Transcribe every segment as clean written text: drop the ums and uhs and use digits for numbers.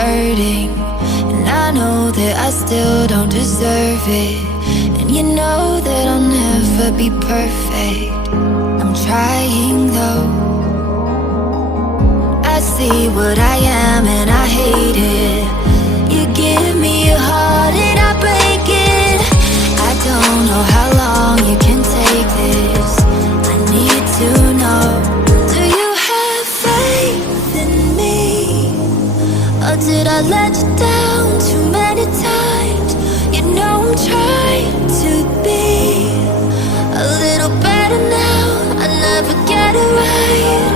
hurting, and I know that I still don't deserve it. And you know that I'll never be perfect. I'm trying though. I see what I am and I hate it. You give me your heart and I break it. I don't know how long you can take this. I need to know, do you have faith in me? Or did I let you down too many times? You know I'm trying to be a little better now. I never get it right.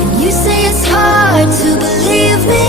And you say it's hard to believe me,